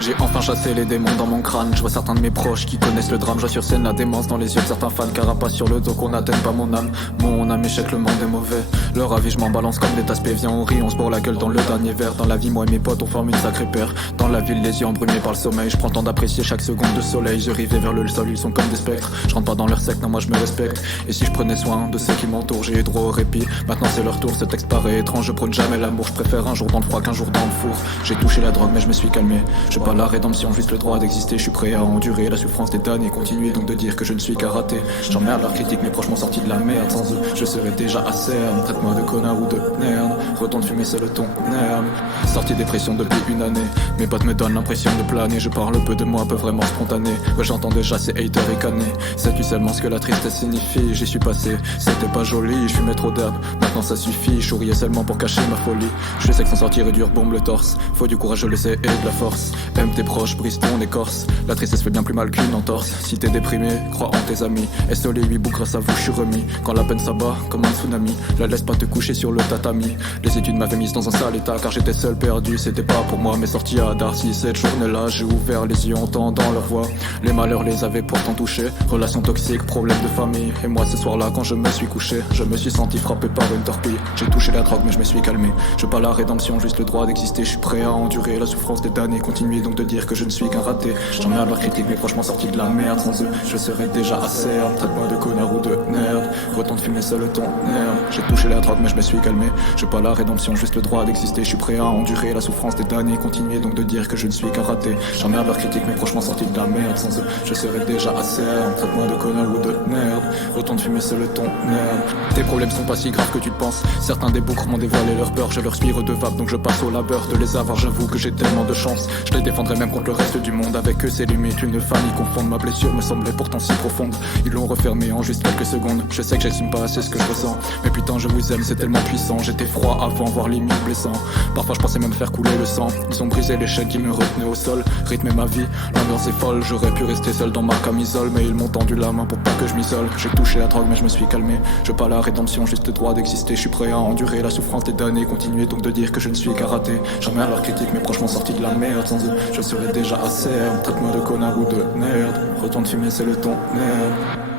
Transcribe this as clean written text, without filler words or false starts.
J'ai enfin chassé les démons dans mon crâne. Je vois certains de mes proches qui connaissent le drame. Je vois sur scène la démence dans les yeux de certains fans. Carapace sur le dos qu'on n'atteigne pas mon âme. Mon âme échec, le monde est mauvais. Leur avis je m'en balance comme des taspes. Viens on rit, on se bourre la gueule dans le dernier verre. Dans la vie moi et mes potes on forme une sacrée paire. Dans la ville les yeux embrumés par le sommeil. Je prends le temps d'apprécier chaque seconde de soleil. Je rivais vers le sol, ils sont comme des spectres. Je rentre pas dans leur secte, non moi je me respecte. Et si je prenais soin de ceux qui m'entourent, j'ai eu droit au répit. Maintenant c'est leur tour, ce texte paraît étrange. Je prône jamais l'amour, je préfère un jour dans le froid qu'un jour dans le four. J'ai touché la drogue mais je me suis calmé. Je veux pas la rédemption, juste le droit d'exister. Je suis prêt à endurer la souffrance des damnés et continuer donc de dire que je ne suis qu'un raté. J'emmerde leurs critiques, mes proches m'ont sorti de la merde. Sans eux, je serais déjà à cerne. Traite-moi de connard ou de merde. Retourne fumer seul ton nerf. Sorti dépression depuis une année. Mes potes me donnent l'impression de planer. Je parle peu de moi, peu vraiment spontané. Ouais, j'entends déjà ces haters ricaner. Sais-tu seulement ce que la tristesse signifie? J'y suis passé, c'était pas joli. Je fumais trop d'herbe, maintenant ça suffit. Je souriais seulement pour cacher ma folie. Je sais que s'en sortir est dur, bombe le torse. Faut du courage, je le sais, et de la force. Aime tes proches, brise ton écorce. La tristesse fait bien plus mal qu'une entorse. Si t'es déprimé, crois en tes amis. SOL 8 bouts, grâce à vous, je suis remis. Quand la peine s'abat, comme un tsunami, la laisse pas te coucher sur le tatami. Les études m'avaient mise dans un sale état, car j'étais seul perdu. C'était pas pour moi, mais sorti à Darcy. Cette journée-là, j'ai ouvert les yeux, entendant leur voix. Les malheurs les avaient pourtant touchés. Relations toxiques, problèmes de famille. Et moi, ce soir-là, quand je me suis couché, je me suis senti frappé par une torpille. J'ai touché la drogue, mais je me suis calmé. Je veux pas la rédemption, juste le droit d'exister. Je suis prêt à endurer la souffrance des damnés. Continuer donc de dire que je ne suis qu'un raté. J'emmerde leurs critiques, mes proches m'ont sorti de la merde. Sans eux, je serais déjà à cerne. Traite-moi de connard ou de nerd. Retourne fumer seul ton nerf. J'ai touché la drogue, mais je me suis calmé. Je veux pas la rédemption, juste le droit d'exister. Je suis prêt à endurer la souffrance des damnés. Continuer donc de dire que je ne suis qu'un raté. J'emmerde leurs critiques, mes proches m'ont sorti de la merde. Sans eux, je serais déjà à cerne. Traite-moi de connard ou de nerd. Retourne fumer seul ton nerf. Tes problèmes sont pas si graves que tu le penses. Certains des boucs m'ont dévoilé leur peur. Je leur suis redevable, donc je passe au labeur de les avoir. J'avoue que j'ai tellement de chance. Je les défendrai même contre le reste du monde. Avec eux, c'est limite une famille confondre. Ma blessure me semblait pourtant si profonde. Ils l'ont refermée en juste quelques secondes. Je sais que j'assume pas assez ce que je ressens. Mais putain, je vous aime, c'est tellement puissant. J'étais froid avant, voire limite blessant. Parfois, je pensais même faire couler le sang. Ils ont brisé les chaînes qui me retenaient au sol. Rythmé ma vie, l'ambiance est folle. J'aurais pu rester seul dans ma camisole. Mais ils m'ont tendu la main pour pas que je m'isole. J'ai touché la drogue, mais je me suis calmé. Je veux pas la rédemption, juste le droit d'exister. Je suis prêt à endurer la souffrance des damnés. Continuer donc de dire que je ne suis qu'un raté. J'emmerde leurs critiques, mes proches m'ont sorti de la merde. Sans eux, je serais déjà à cerne. Traite-moi de connard ou de nerd. Retourne fumer, c'est le ton nerf.